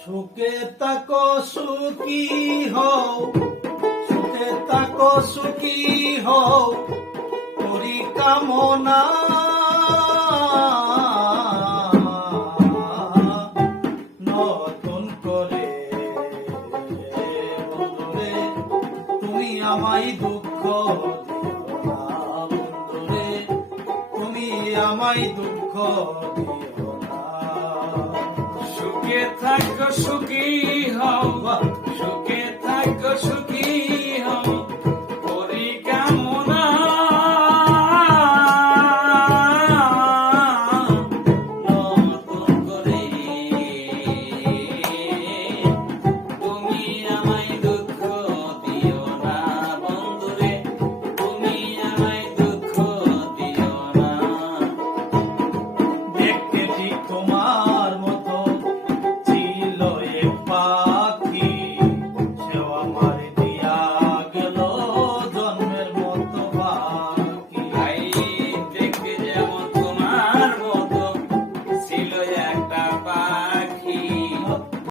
সুখে থাকো সুখী হও, সুখে থাকো সুখী হও, করি কামনা। নতুন করে বন্ধুরে তুমি আমায় দুঃখ দিও না, বন্ধুরে তুমি আমায় দুঃখ দিও না। সুখে থাকো সুখী হও,